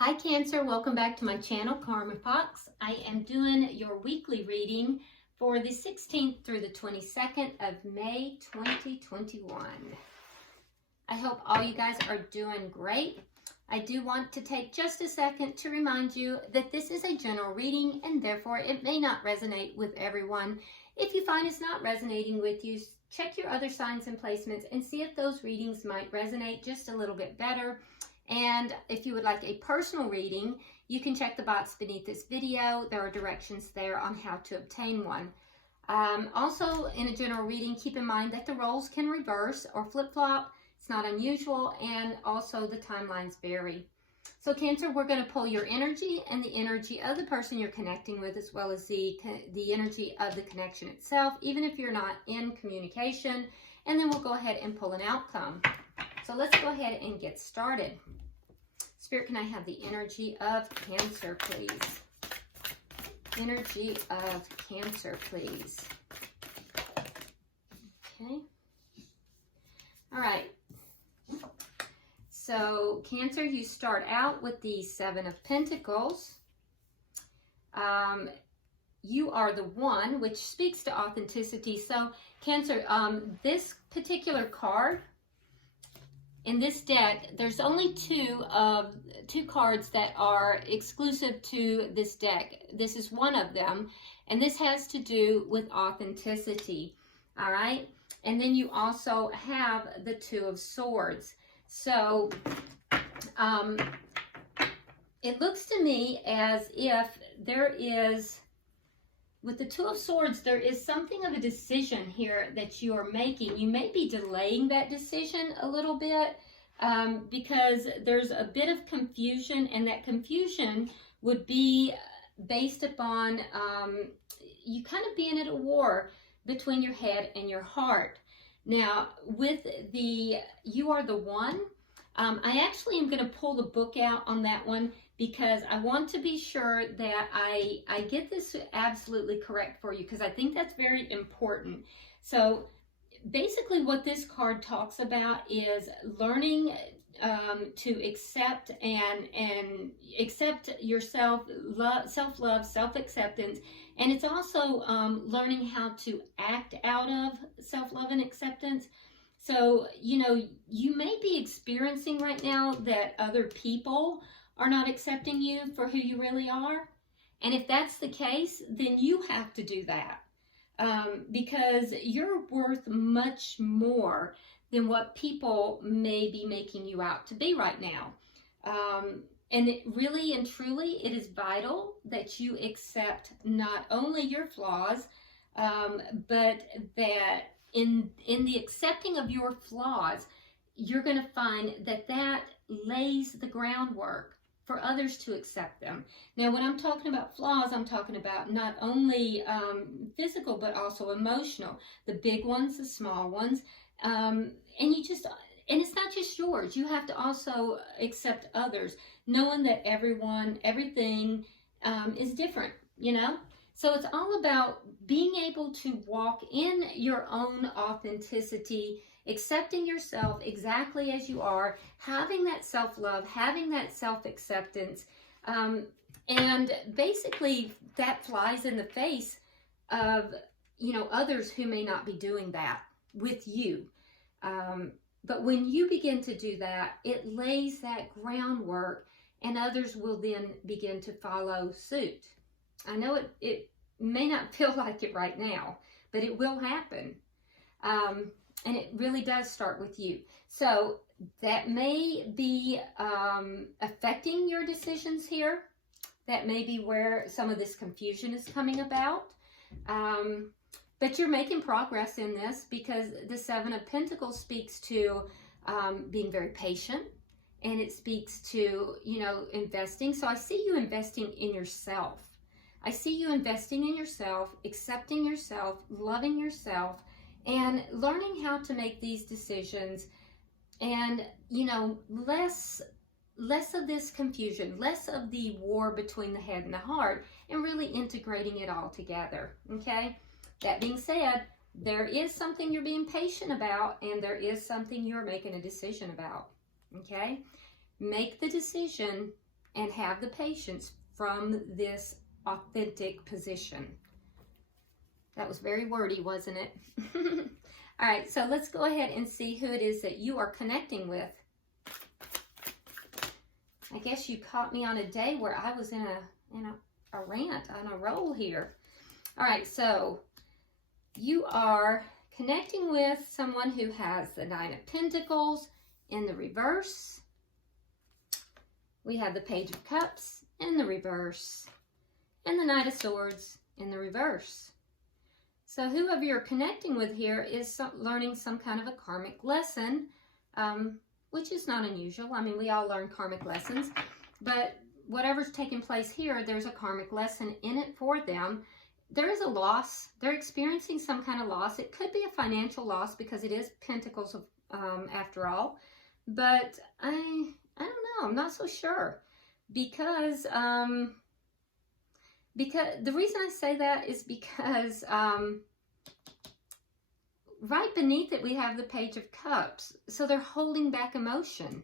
Hi Cancer, welcome back to my channel, Karma Fox. I am doing your weekly reading for the 16th through the 22nd of May 2021. I hope all you guys are doing great. I do want to take just a second to remind you that this is a general reading and therefore it may not resonate with everyone. If you find it's not resonating with you, check your other signs and placements and see if those readings might resonate just a little bit better. And if you would like a personal reading, you can check the box beneath this video. There are directions there on how to obtain one. Also, in a general reading, keep in mind that the roles can reverse or flip-flop. It's not unusual, and also the timelines vary. So Cancer, we're going to pull your energy and the energy of the person you're connecting with, as well as the energy of the connection itself, even if you're not in communication. And then we'll go ahead and pull an outcome. So let's go ahead and get started. Spirit, can I have the energy of Cancer, please? Energy of Cancer, please. Okay. All right. So, Cancer, you start out with the Seven of Pentacles. You are the one, which speaks to authenticity. So, Cancer, this particular card in this deck, there's only two cards that are exclusive to this deck. This is one of them, and this has to do with authenticity. All right, and then you also have the Two of Swords. So it looks to me as if there is, with the Two of Swords, there is something of a decision here that you are making. You may be delaying that decision a little bit because there's a bit of confusion, and that confusion would be based upon you kind of being at a war between your head and your heart. Now, with the You Are the One, I actually am going to pull the book out on that one, because I want to be sure that I get this absolutely correct for you, because I think that's very important. So basically what this card talks about is learning to accept and accept yourself, self-love, self-acceptance. And it's also learning how to act out of self-love and acceptance. So, you know, you may be experiencing right now that other people are not accepting you for who you really are. And if that's the case, then you have to do that. Because you're worth much more than what people may be making you out to be right now. And it really and truly, it is vital that you accept not only your flaws, but that in the accepting of your flaws, you're going to find that that lays the groundwork for others to accept them. Now, when I'm talking about flaws, I'm talking about not only physical, but also emotional. The big ones, the small ones. And it's not just yours. You have to also accept others, knowing that everything is different, you know? So it's all about being able to walk in your own authenticity, accepting yourself exactly as you are, having that self-love, having that self-acceptance. And basically that flies in the face of, you know, others who may not be doing that with you. But when you begin to do that, it lays that groundwork, and others will then begin to follow suit. I know it may not feel like it right now, but it will happen. And it really does start with you. So that may be affecting your decisions here. That may be where some of this confusion is coming about. But you're making progress in this, because the Seven of Pentacles speaks to being very patient. And it speaks to, you know, investing. So I see you investing in yourself. I see you investing in yourself, accepting yourself, loving yourself, and learning how to make these decisions. And, you know, less of this confusion, less of the war between the head and the heart, and really integrating it all together. Okay? That being said, there is something you're being patient about, and there is something you're making a decision about. Okay? Make the decision and have the patience from this authentic position. That was very wordy, wasn't it? All right, so let's go ahead and see who it is that you are connecting with. I guess you caught me on a day where I was in a rant, on a roll here. All right, so you are connecting with someone who has the Nine of Pentacles in the reverse. We have the Page of Cups in the reverse, and the Knight of Swords in the reverse. So whoever you're connecting with here is learning some kind of a karmic lesson, which is not unusual. I mean, we all learn karmic lessons, but whatever's taking place here, there's a karmic lesson in it for them. There is a loss. They're experiencing some kind of loss. It could be a financial loss because it is Pentacles after all, but I don't know. I'm not so sure because the reason I say that is because right beneath it we have the Page of Cups. So they're holding back emotion.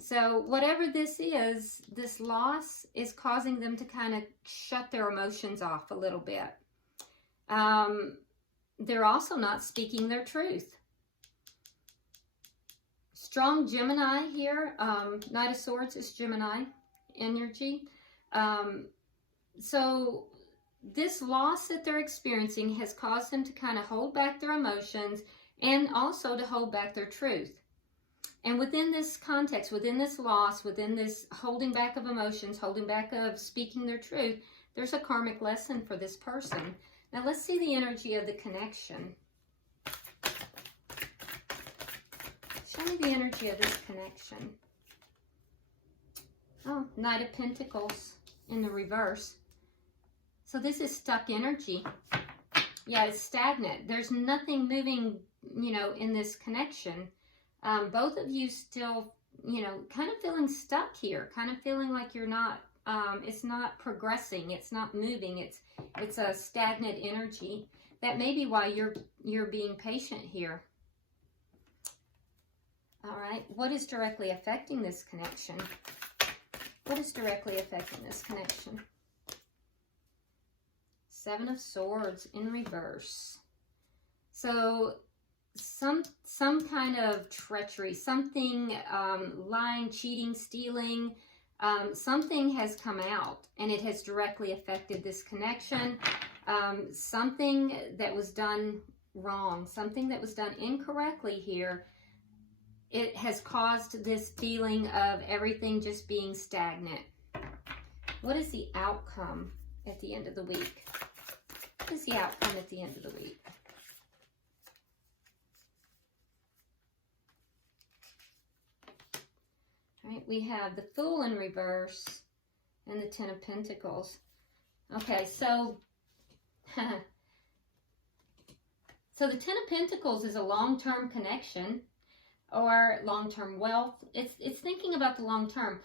So whatever this is, this loss is causing them to kind of shut their emotions off a little bit. They're also not speaking their truth. Strong Gemini here. Knight of Swords is Gemini energy. So this loss that they're experiencing has caused them to kind of hold back their emotions and also to hold back their truth. And within this context, within this loss, within this holding back of emotions, holding back of speaking their truth, there's a karmic lesson for this person. Now let's see the energy of the connection. Show me the energy of this connection. Oh, Knight of Pentacles in the reverse. So this is stuck energy. Yeah, it's stagnant. There's nothing moving, in this connection. Both of you still, kind of feeling stuck here, kind of feeling like you're not, it's not progressing, it's not moving, it's a stagnant energy. That may be why you're being patient here. All right, what is directly affecting this connection? What is directly affecting this connection? Seven of Swords in reverse. So some kind of treachery, something, lying, cheating, stealing, something has come out and it has directly affected this connection. Something that was done wrong, something that was done incorrectly here, it has caused this feeling of everything just being stagnant. What is the outcome at the end of the week? What is the outcome at the end of the week? All right, we have the Fool in reverse and the Ten of Pentacles. Okay, so so the Ten of Pentacles is a long-term connection or long-term wealth. It's thinking about the long term.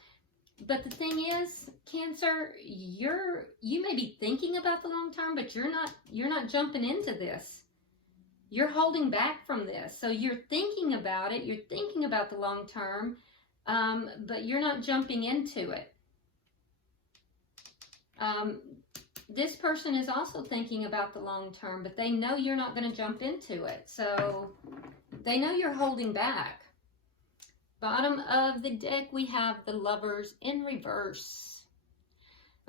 But the thing is, Cancer, you may be thinking about the long term, but you're not jumping into this. You're holding back from this. So you're thinking about it, you're thinking about the long term, but you're not jumping into it. This person is also thinking about the long term, but they know you're not going to jump into it. So they know you're holding back. Bottom of the deck, we have the Lovers in reverse.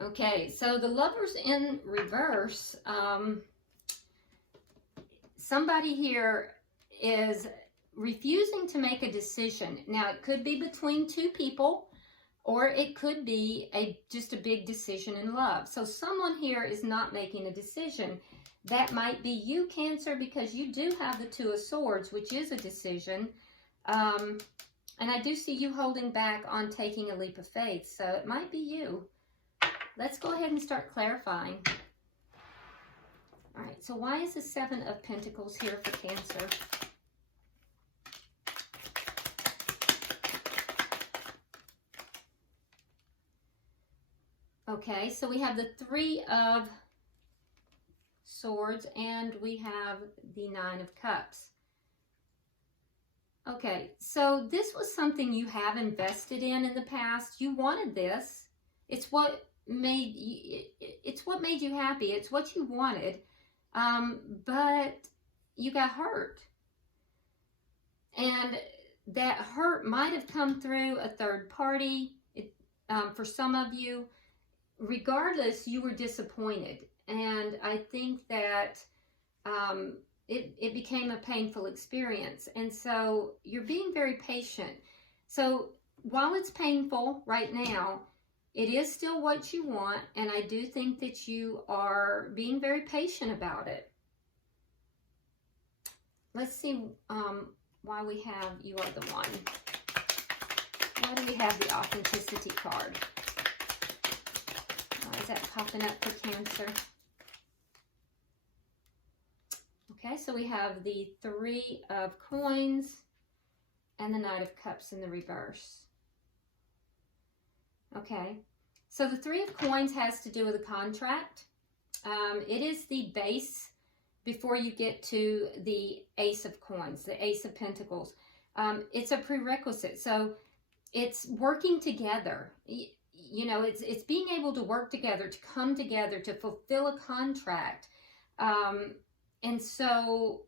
Okay, so the Lovers in reverse, somebody here is refusing to make a decision. Now, it could be between two people, or it could be just a big decision in love. So someone here is not making a decision. That might be you, Cancer, because you do have the Two of Swords, which is a decision. And I do see you holding back on taking a leap of faith. So it might be you. Let's go ahead and start clarifying. All right, so why is the Seven of Pentacles here for Cancer? Okay, so we have the Three of Swords and we have the Nine of Cups. Okay, so this was something you have invested in the past. You wanted this. It's what made you happy. It's what you wanted. But you got hurt. And that hurt might have come through a third party. For some of you, regardless, you were disappointed. And I think that it became a painful experience. And so you're being very patient. So while it's painful right now, it is still what you want. And I do think that you are being very patient about it. Let's see why we have you are the one. Why do we have the authenticity card? Why is that popping up for Cancer? Okay, so we have the Three of Coins and the Knight of Cups in the reverse. Okay, so the Three of Coins has to do with a contract. It is the base before you get to the Ace of Coins, the Ace of Pentacles. It's a prerequisite. So it's working together. You know, it's being able to work together, to come together, to fulfill a contract. And so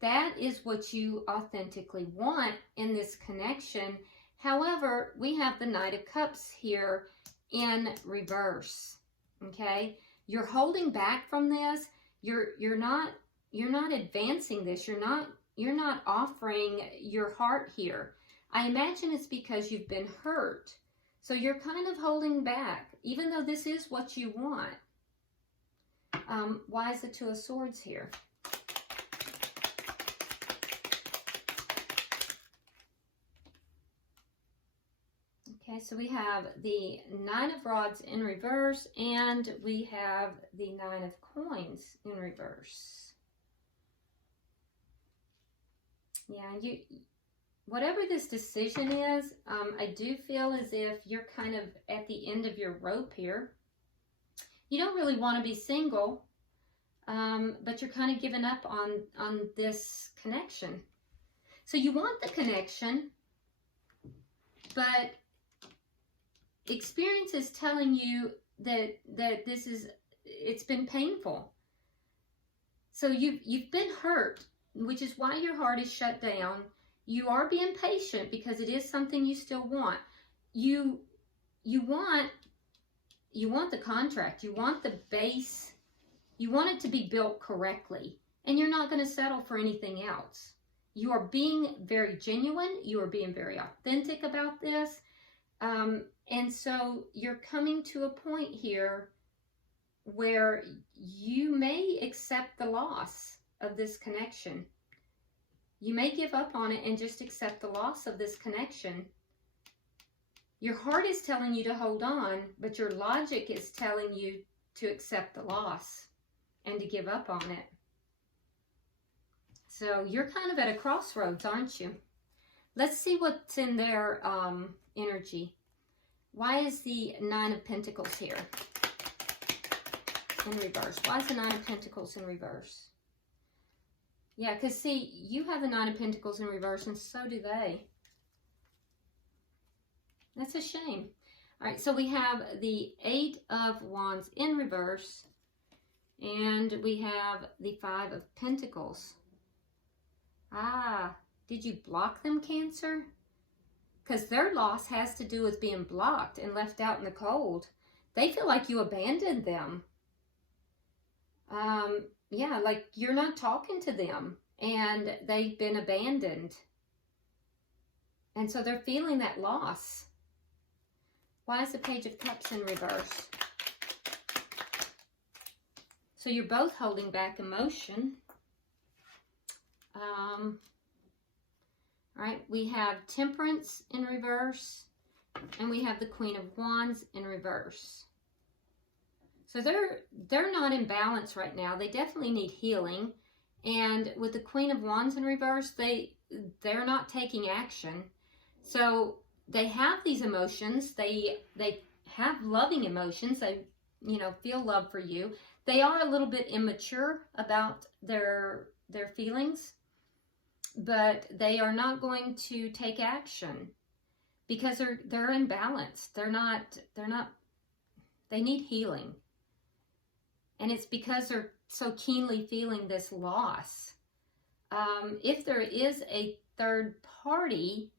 that is what you authentically want in this connection. However, we have the Knight of Cups here in reverse. Okay, you're holding back from this. You're not advancing this. You're not offering your heart here. I imagine it's because you've been hurt. So you're kind of holding back, even though this is what you want. Why is the Two of Swords here? Okay, so we have the Nine of Rods in reverse, and we have the Nine of Coins in reverse. Yeah, whatever this decision is, I do feel as if you're kind of at the end of your rope here. You don't really want to be single, but you're kind of giving up on this connection. So you want the connection, but experience is telling you that it's been painful. So you've been hurt, which is why your heart is shut down. You are being patient because it is something you still want. You want the contract. You want the base. You want it to be built correctly. And you're not going to settle for anything else. You are being very genuine. You are being very authentic about this. And so you're coming to a point here where you may accept the loss of this connection. You may give up on it and just accept the loss of this connection. Your heart is telling you to hold on, but your logic is telling you to accept the loss and to give up on it. So you're kind of at a crossroads, aren't you? Let's see what's in their energy. Why is the Nine of Pentacles here in reverse? Why is the Nine of Pentacles in reverse? Yeah, because see, you have the Nine of Pentacles in reverse, and so do they. That's a shame. All right, so we have the Eight of Wands in reverse, and we have the Five of Pentacles. Ah, did you block them, Cancer? Because their loss has to do with being blocked and left out in the cold. They feel like you abandoned them. Yeah, like you're not talking to them and they've been abandoned. And so they're feeling that loss. Why is the Page of Cups in reverse? So you're both holding back emotion. All right, we have Temperance in reverse, and we have the Queen of Wands in reverse. So they're not in balance right now. They definitely need healing. And with the Queen of Wands in reverse, they're not taking action. So they have these emotions. They have loving emotions. They, feel love for you. They are a little bit immature about their feelings. but they are not going to take action because they're imbalanced. They need healing. And it's because they're so keenly feeling this loss. If there is a third party,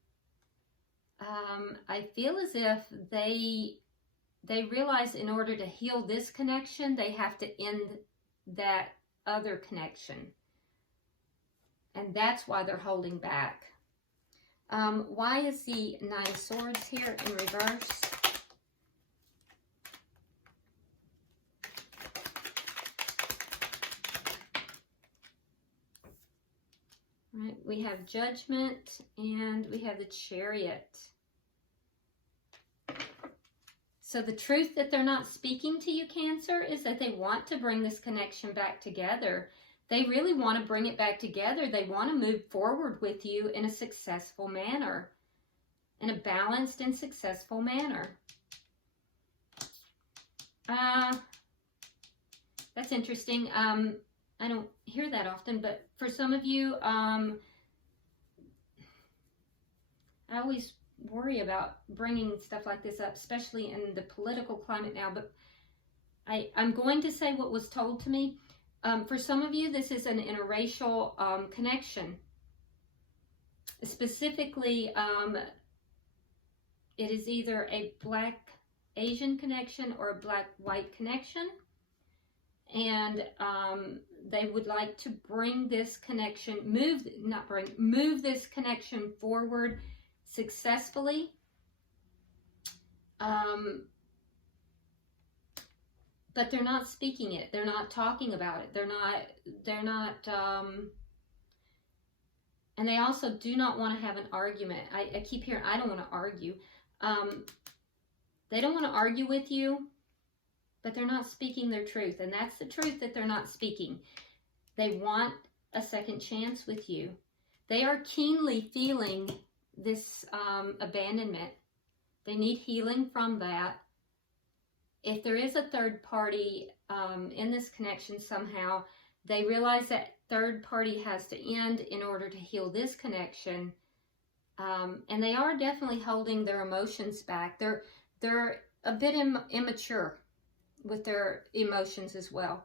I feel as if they realize in order to heal this connection, they have to end that other connection. And that's why they're holding back. Why is the Nine of Swords here in reverse? Right, we have Judgment and we have the Chariot. So the truth that they're not speaking to you, Cancer, is that they want to bring this connection back together. They really want to bring it back together. They want to move forward with you in a successful manner, in a balanced and successful manner. That's interesting. I don't hear that often, but for some of you, I always worry about bringing stuff like this up, especially in the political climate now, but I'm going to say what was told to me. For some of you, this is an interracial connection. Specifically, it is either a Black-Asian connection or a Black-White connection. And they would like to bring this connection, move this connection forward successfully. But they're not speaking it. They're not talking about it. They're not, and they also do not want to have an argument. I keep hearing, I don't want to argue. They don't want to argue with you, but they're not speaking their truth. And that's the truth that they're not speaking. They want a second chance with you. They are keenly feeling this abandonment. They need healing from that. If there is a third party in this connection somehow, they realize that third party has to end in order to heal this connection. And they are definitely holding their emotions back. They're a bit immature with their emotions as well.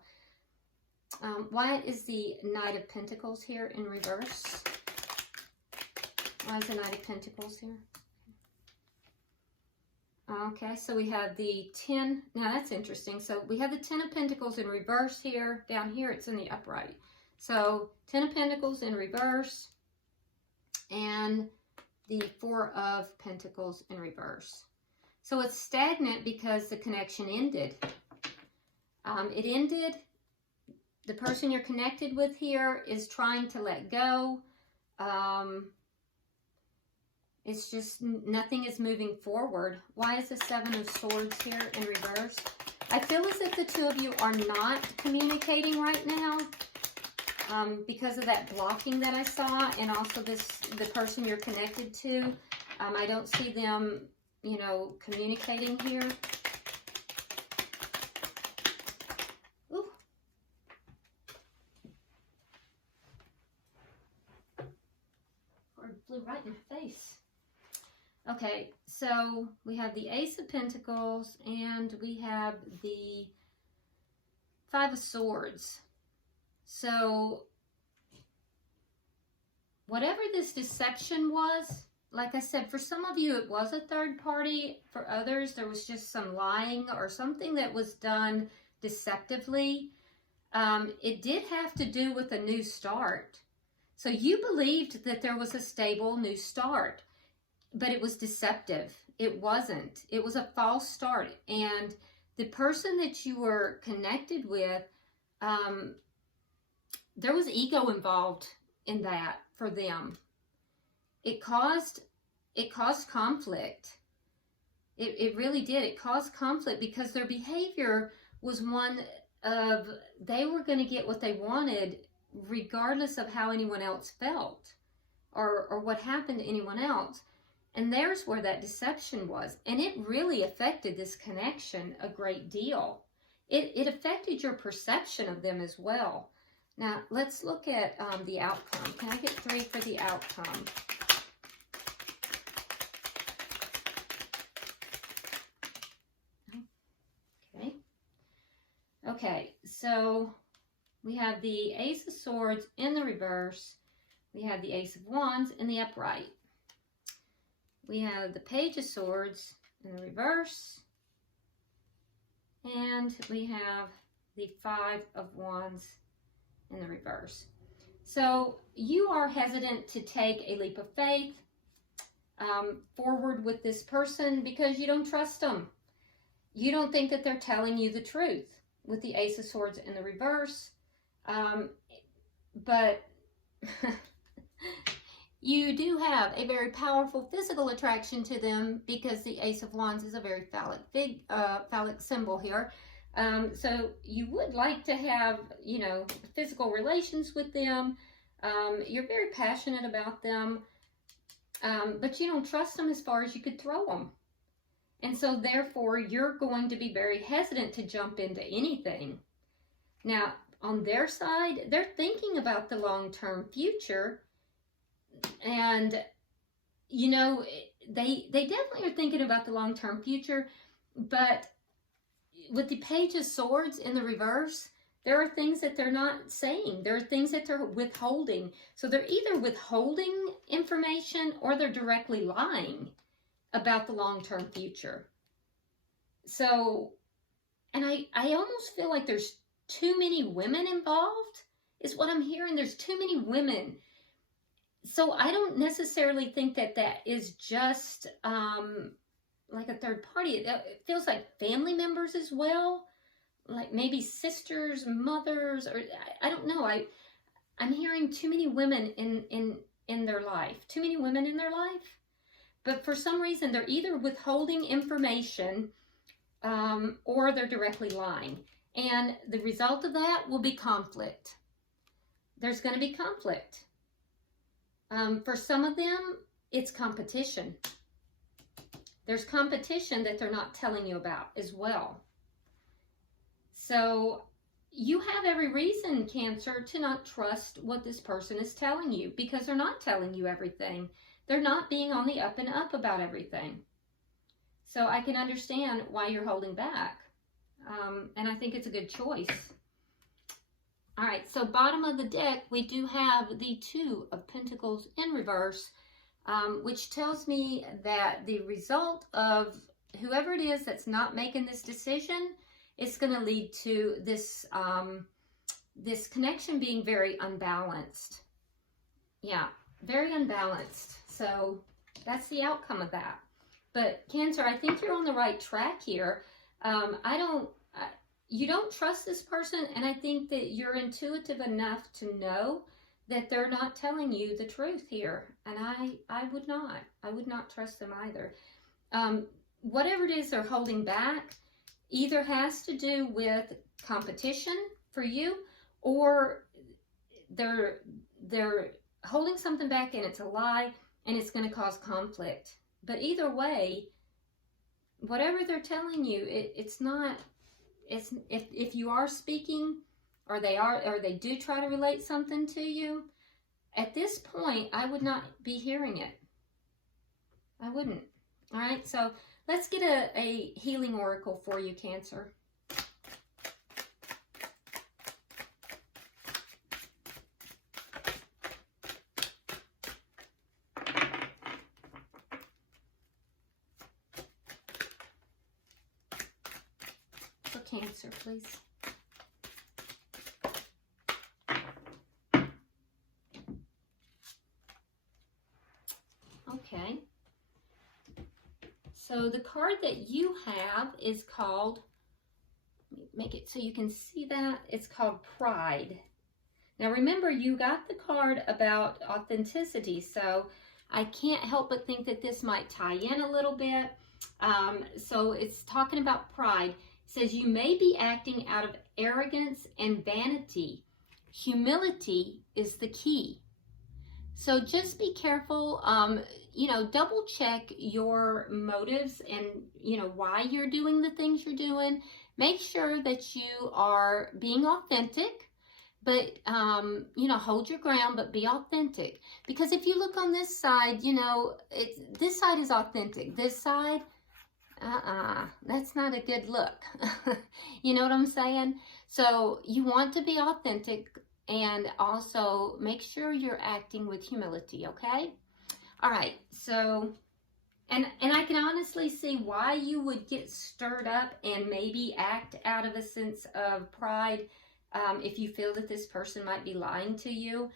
Why is the Knight of Pentacles here in reverse? Why is the Knight of Pentacles here? Okay, so we have the 10. Now that's interesting. So we have the 10 of Pentacles in reverse here. Down here it's in the upright. So 10 of Pentacles in reverse and the 4 of Pentacles in reverse. So it's stagnant because the connection ended. It ended. The person you're connected with here is trying to let go. It's just nothing is moving forward. Why is the 7 of Swords here in reverse? I feel as if the two of you are not communicating right now because of that blocking that I saw, and also the person you're connected to. I don't see them, you know, communicating here. Ooh. Or it flew right in my face. Okay, so we have the Ace of Pentacles and we have the 5 of Swords. So whatever this deception was, like I said, for some of you it was a third party. For others there was just some lying or something that was done deceptively. It did have to do with a new start. So you believed that there was a stable new start. But it was deceptive. It wasn't. It was a false start. And the person that you were connected with, there was ego involved in that for them. It caused conflict. It really did. It caused conflict because their behavior was one of they were going to get what they wanted regardless of how anyone else felt or what happened to anyone else. And there's where that deception was. And it really affected this connection a great deal. It affected your perception of them as well. Now, let's look at the outcome. Can I get 3 for the outcome? Okay. Okay, so we have the Ace of Swords in the reverse. We have the Ace of Wands in the upright. We have the Page of Swords in the reverse. And we have the 5 of Wands in the reverse. So you are hesitant to take a leap of faith forward with this person because you don't trust them. You don't think that they're telling you the truth with the Ace of Swords in the reverse. But you do have a very powerful physical attraction to them because the Ace of Wands is a very phallic symbol here. So you would like to have, you know, physical relations with them. You're very passionate about them, but you don't trust them as far as you could throw them. And so therefore, you're going to be very hesitant to jump into anything. Now, on their side, they're thinking about the long-term future. And, you know, they definitely are thinking about the long-term future, but with the Page of Swords in the reverse, there are things that they're not saying. There are things that they're withholding. So they're either withholding information or they're directly lying about the long-term future. So, and I almost feel like there's too many women involved, is what I'm hearing. There's too many women. So I don't necessarily think that that is just like a third party. It feels like family members as well, like maybe sisters, mothers, or I don't know. I'm hearing too many women in their life, too many women in their life. But for some reason, they're either withholding information or they're directly lying. And the result of that will be conflict. There's going to be conflict. For some of them, it's competition. There's competition that they're not telling you about as well. So you have every reason, Cancer, to not trust what this person is telling you because they're not telling you everything. They're not being on the up and up about everything. So I can understand why you're holding back. And I think it's a good choice. All right, so bottom of the deck, we do have the 2 of Pentacles in reverse, which tells me that the result of whoever it is that's not making this decision is going to lead to this, this connection being very unbalanced. Yeah, very unbalanced. So that's the outcome of that. But Cancer, I think you're on the right track here. You don't trust this person, and I think that you're intuitive enough to know that they're not telling you the truth here. And I would not trust them either. Whatever it is they're holding back either has to do with competition for you, or they're holding something back and it's a lie and it's going to cause conflict. But either way, whatever they're telling you, it's not. It's, if you are speaking, or they do try to relate something to you, at this point, I would not be hearing it. I wouldn't. All right, so let's get a healing oracle for you, Cancer. Cancer, please. Okay. So the card that you have is called, let me make it so you can see that, it's called Pride. Now remember, you got the card about authenticity, so I can't help but think that this might tie in a little bit. So it's talking about pride. Says you may be acting out of arrogance and vanity. Humility is the key. So just be careful, you know, double check your motives and, you know, why you're doing the things you're doing. Make sure that you are being authentic. But, you know, hold your ground, but be authentic. Because if you look on this side, you know, this side is authentic. This side, that's not a good look. You know what I'm saying? So you want to be authentic, and also make sure you're acting with humility, okay? All right, so, and I can honestly see why you would get stirred up and maybe act out of a sense of pride if you feel that this person might be lying to you.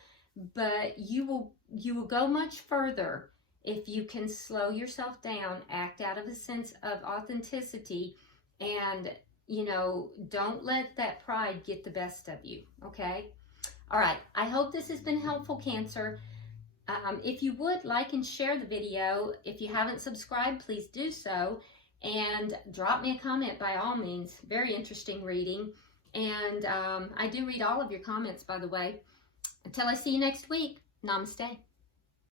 But you will go much further if you can slow yourself down, act out of a sense of authenticity, and, you know, don't let that pride get the best of you, okay? All right, I hope this has been helpful, Cancer. If you would like and share the video, if you haven't subscribed, please do so, and drop me a comment by all means. Very interesting reading, and I do read all of your comments, by the way. Until I see you next week, namaste.